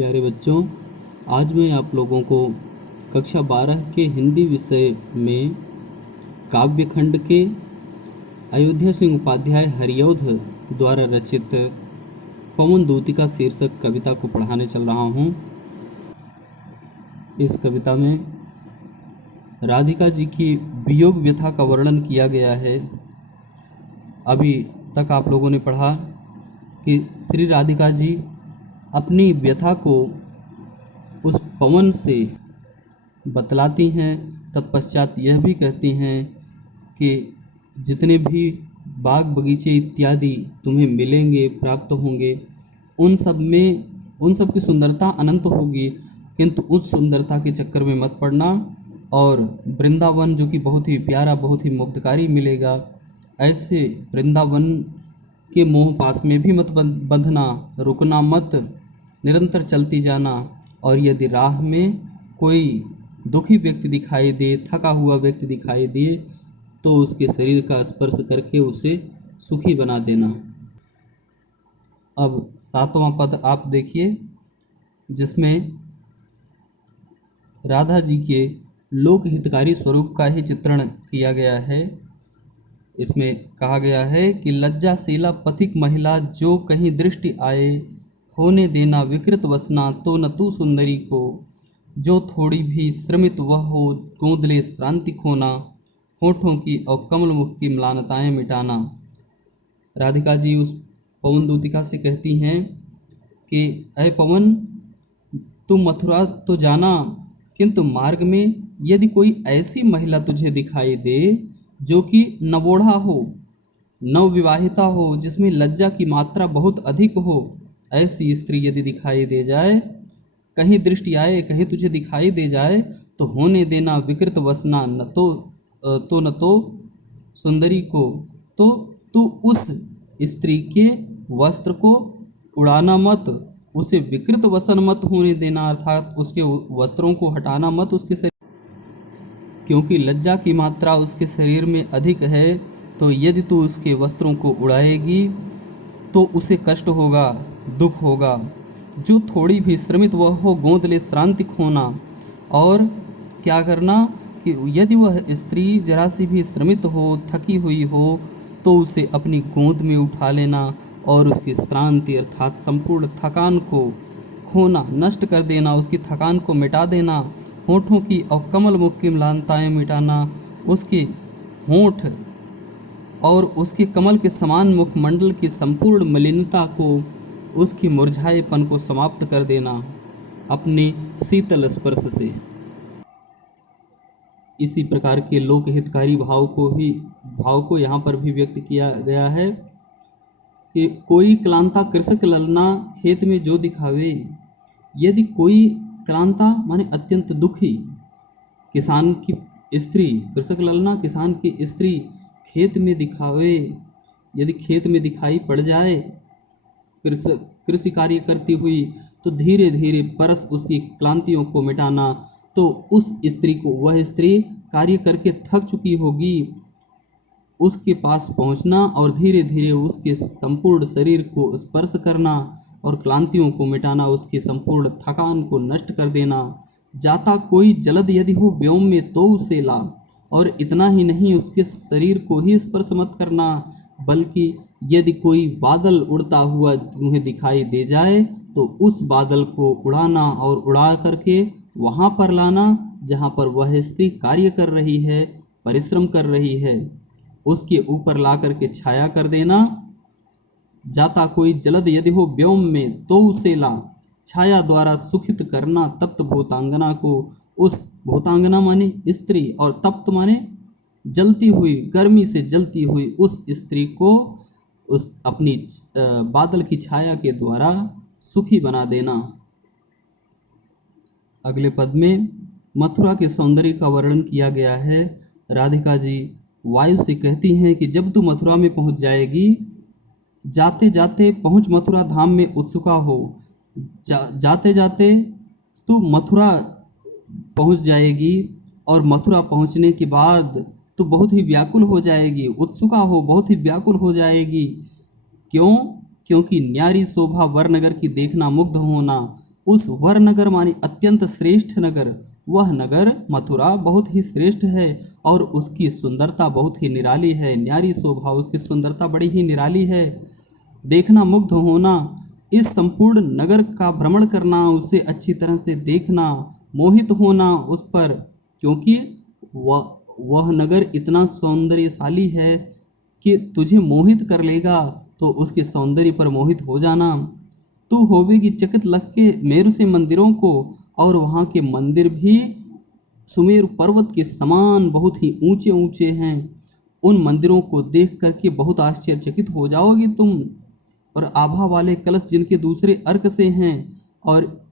प्यारे बच्चों, आज मैं आप लोगों को कक्षा 12 के हिंदी विषय में काव्य खंड के अयोध्या सिंह उपाध्याय हरिऔध द्वारा रचित पवन दूतिका शीर्षक कविता को पढ़ाने चल रहा हूँ। इस कविता में राधिका जी की वियोग व्यथा का वर्णन किया गया है। अभी तक आप लोगों ने पढ़ा कि श्री राधिका जी अपनी व्यथा को उस पवन से बतलाती हैं। तत्पश्चात यह भी कहती हैं कि जितने भी बाग बगीचे इत्यादि तुम्हें मिलेंगे, प्राप्त होंगे, उन सब की सुंदरता अनंत होगी, किंतु उस सुंदरता के चक्कर में मत पड़ना और वृंदावन जो कि बहुत ही प्यारा, बहुत ही मुग्धकारी मिलेगा, ऐसे वृंदावन के मोह पास में भी मत बंधना, रुकना मत, निरंतर चलती जाना। और यदि राह में कोई दुखी व्यक्ति दिखाई दे, थका हुआ व्यक्ति दिखाई दे, तो उसके शरीर का स्पर्श करके उसे सुखी बना देना। अब 7वां पद आप देखिए, जिसमें राधा जी के लोक हितकारी स्वरूप का ही चित्रण किया गया है। इसमें कहा गया है कि लज्जाशीला पथिक महिला जो कहीं दृष्टि आए, होने देना विकृत वसना तो न तू सुंदरी को, जो थोड़ी भी श्रमित वह हो गोंदले श्रांति खोना, होठों की और कमल मुख की म्लानताएं मिटाना। राधिका जी उस पवन दूतिका से कहती हैं कि अय पवन, तुम मथुरा तो जाना, किंतु मार्ग में यदि कोई ऐसी महिला तुझे दिखाई दे जो कि नवोढ़ा हो, नवविवाहिता हो, जिसमें लज्जा की मात्रा बहुत अधिक हो, ऐसी स्त्री यदि दिखाई दे जाए, कहीं दृष्टि आए, कहीं तुझे दिखाई दे जाए, तो होने देना विकृत वसना न तो सुंदरी को, तो तू उस स्त्री के वस्त्र को उड़ाना मत, उसे विकृत वसन मत होने देना, अर्थात उसके वस्त्रों को हटाना मत उसके शरीर, क्योंकि लज्जा की मात्रा उसके शरीर में अधिक है। तो यदि तू उसके वस्त्रों को उड़ाएगी तो उसे कष्ट होगा, दुख होगा। जो थोड़ी भी श्रमित वह हो गोंद ले श्रांति खोना, और क्या करना कि यदि वह स्त्री जरा सी भी श्रमित हो, थकी हुई हो, तो उसे अपनी गोद में उठा लेना और उसकी श्रांति अर्थात संपूर्ण थकान को खोना, नष्ट कर देना, उसकी थकान को मिटा देना, होठों की और कमल मुख की म्लानताएं मिटाना, उसके होठ और उसके कमल के समान मुखमंडल की संपूर्ण मलिनता को, उसकी मुरझाएपन को समाप्त कर देना अपने शीतल स्पर्श से। इसी प्रकार के लोक हितकारी भाव को यहाँ पर भी व्यक्त किया गया है कि कोई क्लांता कृषक ललना खेत में जो दिखावे। यदि कोई क्लांता माने अत्यंत दुखी किसान की स्त्री, कृषक ललना किसान की स्त्री खेत में दिखावे, यदि खेत में दिखाई पड़ जाए कृषि कार्य करती हुई, तो धीरे धीरे परस उसकी क्लांतियों को मिटाना। तो उस स्त्री को, वह स्त्री कार्य करके थक चुकी होगी, उसके पास पहुंचना और धीरे धीरे उसके संपूर्ण शरीर को स्पर्श करना और क्लांतियों को मिटाना, उसकी संपूर्ण थकान को नष्ट कर देना। जाता कोई जलद यदि हो व्योम में तो उसे ला, और इतना ही नहीं, उसके शरीर को ही स्पर्श मत करना, बल्कि यदि कोई बादल उड़ता हुआ तुम्हें दिखाई दे जाए, तो उस बादल को उड़ाना और उड़ा करके वहाँ पर लाना जहाँ पर वह स्त्री कार्य कर रही है, परिश्रम कर रही है, उसके ऊपर ला करके छाया कर देना। जाता कोई जलद यदि हो व्योम में तो उसे ला, छाया द्वारा सुखित करना तप्त भूतांगना को। उस भूतांगना माने स्त्री और तप्त माने जलती हुई, गर्मी से जलती हुई उस स्त्री को उस अपनी बादल की छाया के द्वारा सुखी बना देना। अगले पद में मथुरा के सौंदर्य का वर्णन किया गया है। राधिका जी वायु से कहती हैं कि जब तू मथुरा में पहुंच जाएगी, जाते जाते पहुंच मथुरा धाम में उत्सुका हो, जाते जाते तू मथुरा पहुंच जाएगी और मथुरा पहुंचने के बाद तू बहुत ही व्याकुल हो जाएगी, उत्सुका हो, बहुत ही व्याकुल हो जाएगी। क्यों? क्योंकि न्यारी शोभा वरनगर की देखना, मुग्ध होना, उस वर नगर माने अत्यंत श्रेष्ठ नगर, वह नगर मथुरा बहुत ही श्रेष्ठ है और उसकी सुंदरता बहुत ही निराली है। न्यारी शोभा, उसकी सुंदरता बड़ी ही निराली है। देखना, मुग्ध होना, इस संपूर्ण नगर का भ्रमण करना, उसे अच्छी तरह से देखना, मोहित होना उस पर, क्योंकि वह नगर इतना सौंदर्यशाली है कि तुझे मोहित कर लेगा। तो उसके सौंदर्य पर मोहित हो जाना। तू होवेगी चकित लख के मेरु से मंदिरों को, और वहाँ के मंदिर भी सुमेरु पर्वत के समान बहुत ही ऊंचे ऊंचे हैं। उन मंदिरों को देख करके बहुत आश्चर्यचकित हो जाओगे तुम। और आभा वाले कलश जिनके दूसरे अर्क से हैं, और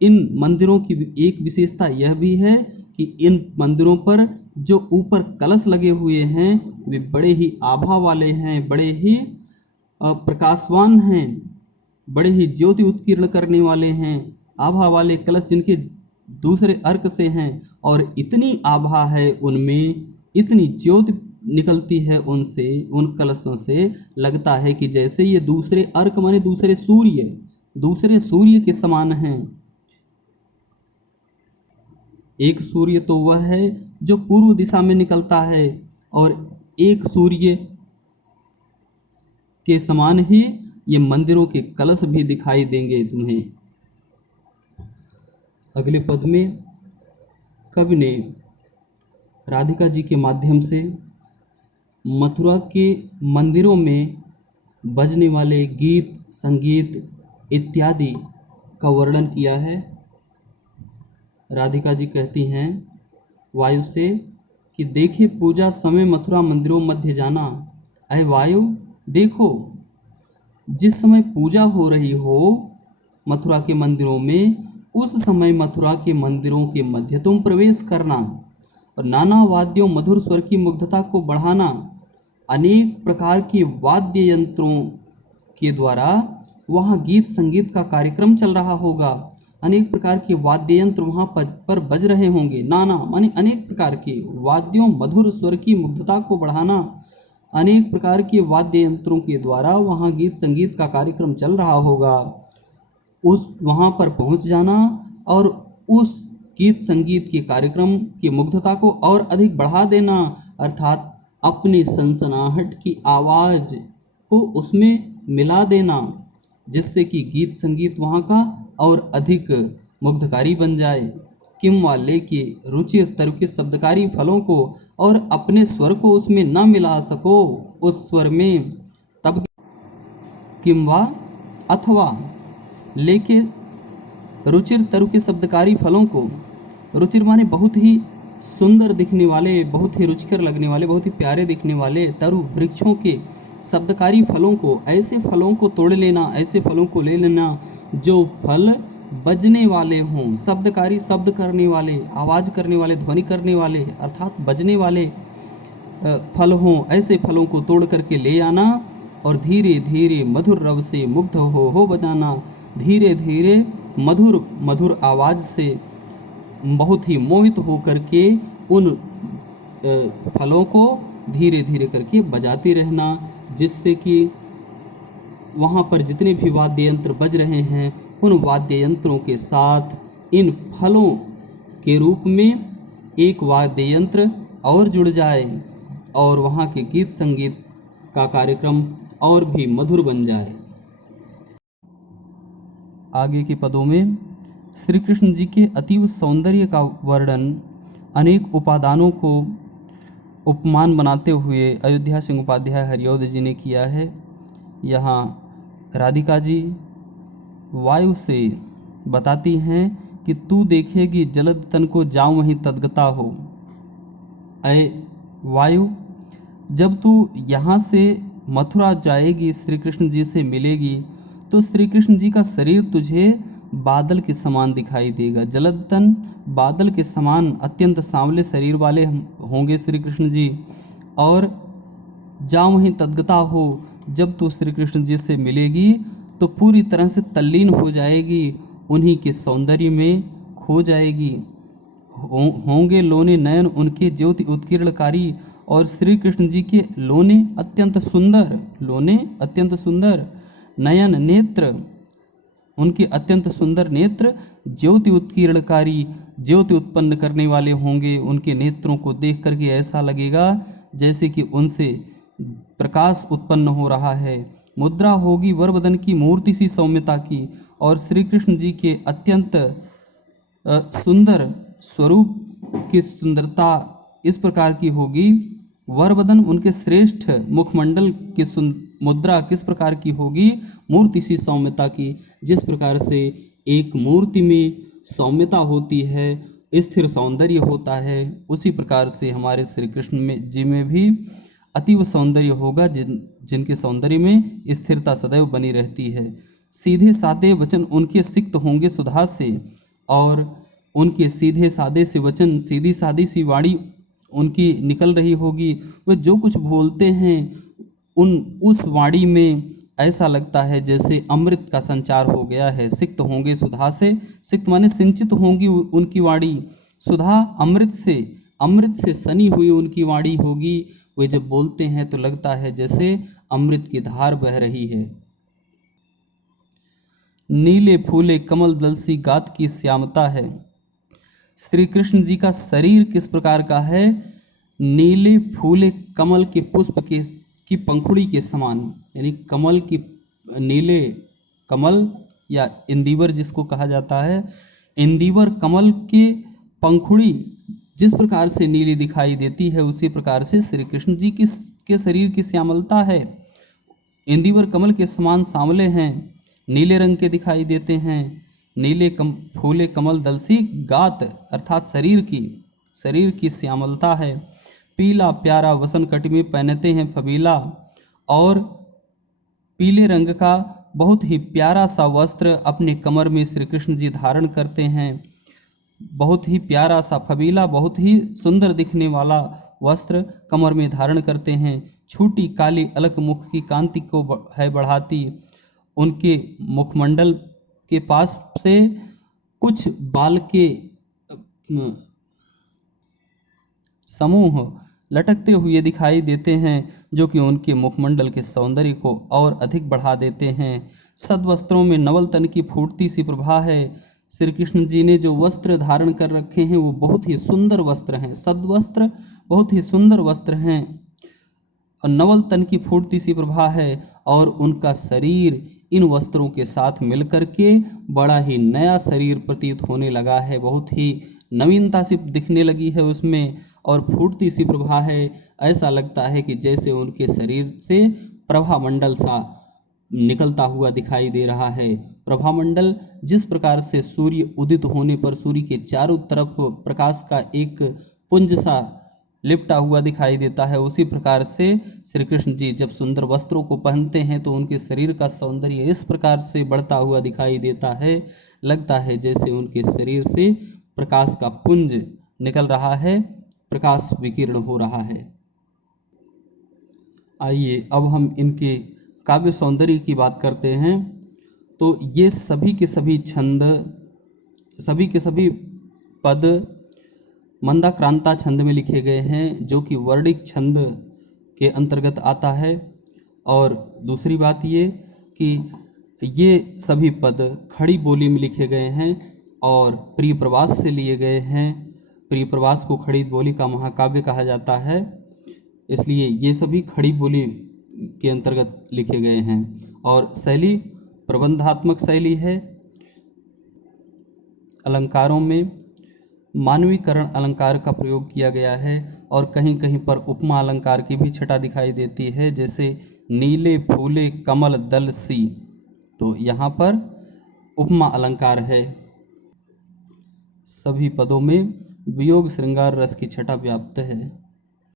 इन मंदिरों की एक विशेषता यह भी है कि इन मंदिरों पर जो ऊपर कलश लगे हुए हैं वे बड़े ही आभा वाले हैं, बड़े ही प्रकाशवान हैं, बड़े ही ज्योति उत्कीर्ण करने वाले हैं। आभा वाले कलश जिनके दूसरे अर्क से हैं, और इतनी आभा है उनमें, इतनी ज्योति निकलती है उनसे, उन कलशों से, लगता है कि जैसे ये दूसरे अर्क माने दूसरे सूर्य के समान हैं। एक सूर्य तो वह है जो पूर्व दिशा में निकलता है, और एक सूर्य के समान ही ये मंदिरों के कलश भी दिखाई देंगे तुम्हें। अगले पद में कवि ने राधिका जी के माध्यम से मथुरा के मंदिरों में बजने वाले गीत, संगीत इत्यादि का वर्णन किया है। राधिका जी कहती हैं वायु से कि देखे पूजा समय मथुरा मंदिरों मध्य जाना। अय वायु, देखो, जिस समय पूजा हो रही हो मथुरा के मंदिरों में, उस समय मथुरा के मंदिरों के मध्य तुम प्रवेश करना, और नाना वाद्यों मधुर स्वर की मुग्धता को बढ़ाना। अनेक प्रकार के वाद्य यंत्रों के द्वारा वहाँ गीत संगीत का कार्यक्रम चल रहा होगा। अनेक प्रकार के वाद्य यंत्र वहाँ पर बज रहे होंगे। नाना माने अनेक प्रकार के वाद्यों, मधुर स्वर की मुग्धता को बढ़ाना। अनेक प्रकार के वाद्य यंत्रों के द्वारा वहाँ गीत संगीत का कार्यक्रम चल रहा होगा। उस वहाँ पर पहुँच जाना और उस गीत संगीत के कार्यक्रम की मुग्धता को और अधिक बढ़ा देना, अर्थात अपनी सनसनाहट की आवाज़ को उसमें मिला देना, जिससे कि गीत संगीत वहाँ का और अधिक मुग्धकारी बन जाए। किम वा लेके रुचि तरु के शब्दकारी फलों को और अपने स्वर को उसमें न मिला सको उस स्वर में, तब किम वा अथवा लेके रुचिर तरु के शब्दकारी फलों को, रुचिर माने बहुत ही सुंदर दिखने वाले, बहुत ही रुचिकर लगने वाले, बहुत ही प्यारे दिखने वाले तरु वृक्षों के शब्दकारी फलों को, ऐसे फलों को तोड़ लेना, ऐसे फलों को ले लेना जो फल बजने वाले हों, शब्दकारी, शब्द करने वाले, आवाज़ करने वाले, ध्वनि करने वाले, अर्थात बजने वाले फल हों। ऐसे फलों को तोड़ करके ले आना और धीरे धीरे मधुर रव से मुग्ध हो बजाना। धीरे धीरे मधुर मधुर आवाज़ से बहुत ही मोहित हो करके उन फलों को धीरे धीरे करके बजाती रहना, जिससे कि वहाँ पर जितने भी वाद्य यंत्र बज रहे हैं उन वाद्य यंत्रों के साथ इन फलों के रूप में एक वाद्य यंत्र और जुड़ जाए और वहाँ के गीत संगीत का कार्यक्रम और भी मधुर बन जाए। आगे के पदों में श्री कृष्ण जी के अतीव सौंदर्य का वर्णन अनेक उपादानों को उपमान बनाते हुए अयोध्या सिंह उपाध्याय हरिऔध जी ने किया है। यहाँ राधिका जी वायु से बताती हैं कि तू देखेगी जलद तन को जाऊं वहीं तद्गता हो। अय वायु, जब तू यहाँ से मथुरा जाएगी, श्री कृष्ण जी से मिलेगी, तो श्री कृष्ण जी का शरीर तुझे बादल के समान दिखाई देगा। जलद तन, बादल के समान अत्यंत सांवले शरीर वाले होंगे श्री कृष्ण जी। और जाऊं वहीं तद्गता हो, जब तू श्री कृष्ण जी से मिलेगी तो पूरी तरह से तल्लीन हो जाएगी, उन्हीं के सौंदर्य में खो जाएगी। होंगे लोने नयन उनके ज्योति उत्कीर्णकारी, और श्री कृष्ण जी के लोने अत्यंत सुंदर, लोने अत्यंत सुंदर, नयन नेत्र उनके अत्यंत सुंदर नेत्र ज्योति उत्कीर्णकारी, ज्योति उत्पन्न करने वाले होंगे। उनके नेत्रों को देख करके ऐसा लगेगा जैसे कि उनसे प्रकाश उत्पन्न हो रहा है। मुद्रा होगी वरवदन की मूर्ति सी सौम्यता की, और श्री कृष्ण जी के अत्यंत सुंदर स्वरूप की सुंदरता इस प्रकार की होगी। वरवदन उनके श्रेष्ठ मुखमंडल की मुद्रा किस प्रकार की होगी? मूर्ति सी सौम्यता की। जिस प्रकार से एक मूर्ति में सौम्यता होती है, स्थिर सौंदर्य होता है, उसी प्रकार से हमारे श्री कृष्ण जी में भी अतीव सौंदर्य होगा, जिनके सौंदर्य में स्थिरता सदैव बनी रहती है। सीधे सादे वचन उनके सिक्त होंगे सुधा से, और उनके सीधे सादे से वचन, सीधी सादी सी वाणी उनकी निकल रही होगी। वे जो कुछ बोलते हैं उस वाणी में ऐसा लगता है जैसे अमृत का संचार हो गया है। सिक्त होंगे सुधा से, सिक्त माने सिंचित होंगी उनकी वाणी। सुधा अमृत से सनी हुई उनकी वाणी होगी। वे जब बोलते हैं तो लगता है जैसे अमृत की धार बह रही है। नीले फूले कमल दल सी गात की श्यामता है। श्री कृष्ण जी का शरीर किस प्रकार का है? नीले फूले कमल के पुष्प की पंखुड़ी के समान, यानी कमल की, नीले कमल या इंदिवर जिसको कहा जाता है, इंदिवर कमल के पंखुड़ी जिस प्रकार से नीली दिखाई देती है, उसी प्रकार से श्री कृष्ण जी के शरीर की श्यामलता है। इंदिवर कमल के समान सांवले हैं, नीले रंग के दिखाई देते हैं। नीले फूले कमल दल सी गात, अर्थात शरीर की श्यामलता है। पीला प्यारा वसन कट में पहनते हैं फबीला, और पीले रंग का बहुत ही प्यारा सा वस्त्र अपने कमर में श्री कृष्ण जी धारण करते हैं। बहुत ही प्यारा सा फबीला, बहुत ही सुंदर दिखने वाला वस्त्र कमर में धारण करते हैं। छोटी काली अलक मुख की कांति को है बढ़ाती। उनके मुखमंडल के पास से कुछ बाल के समूह लटकते हुए दिखाई देते हैं, जो कि उनके मुखमंडल के सौंदर्य को और अधिक बढ़ा देते हैं। सद्वस्त्रों में नवल तन की फूटती सी प्रभा है। श्री कृष्ण जी ने जो वस्त्र धारण कर रखे हैं वो बहुत ही सुंदर वस्त्र हैं। सद्वस्त्र बहुत ही सुंदर वस्त्र हैं, और नवल तन की फूटती सी प्रभा है, और उनका शरीर इन वस्त्रों के साथ मिलकर के बड़ा ही नया शरीर प्रतीत होने लगा है। बहुत ही नवीनता सी दिखने लगी है उसमें, और फूटती सी प्रभा है। ऐसा लगता है कि जैसे उनके शरीर से प्रभामंडल सा निकलता हुआ दिखाई दे रहा है। प्रभामंडल जिस प्रकार से सूर्य उदित होने पर सूर्य के चारों तरफ प्रकाश का एक पुंज सा लिपटा हुआ दिखाई देता है, उसी प्रकार से श्री कृष्ण जी जब सुंदर वस्त्रों को पहनते हैं तो उनके शरीर का सौंदर्य इस प्रकार से बढ़ता हुआ दिखाई देता है। लगता है जैसे उनके शरीर से प्रकाश का पुंज निकल रहा है, प्रकाश विकीर्ण हो रहा है। आइए अब हम इनके काव्य सौंदर्य की बात करते हैं। तो ये सभी के सभी छंद, सभी के सभी पद मंदाक्रांता छंद में लिखे गए हैं, जो कि वर्णिक छंद के अंतर्गत आता है। और दूसरी बात ये कि ये सभी पद खड़ी बोली में लिखे गए हैं और प्रिय प्रवास से लिए गए हैं। प्रिय प्रवास को खड़ी बोली का महाकाव्य कहा जाता है, इसलिए ये सभी खड़ी बोली के अंतर्गत लिखे गए हैं। और शैली प्रबंधात्मक शैली है। अलंकारों में मानवीकरण अलंकार का प्रयोग किया गया है, और कहीं कहीं पर उपमा अलंकार की भी छटा दिखाई देती है, जैसे नीले फूले कमल दल सी, तो यहाँ पर उपमा अलंकार है। सभी पदों में वियोग श्रृंगार रस की छटा व्याप्त है।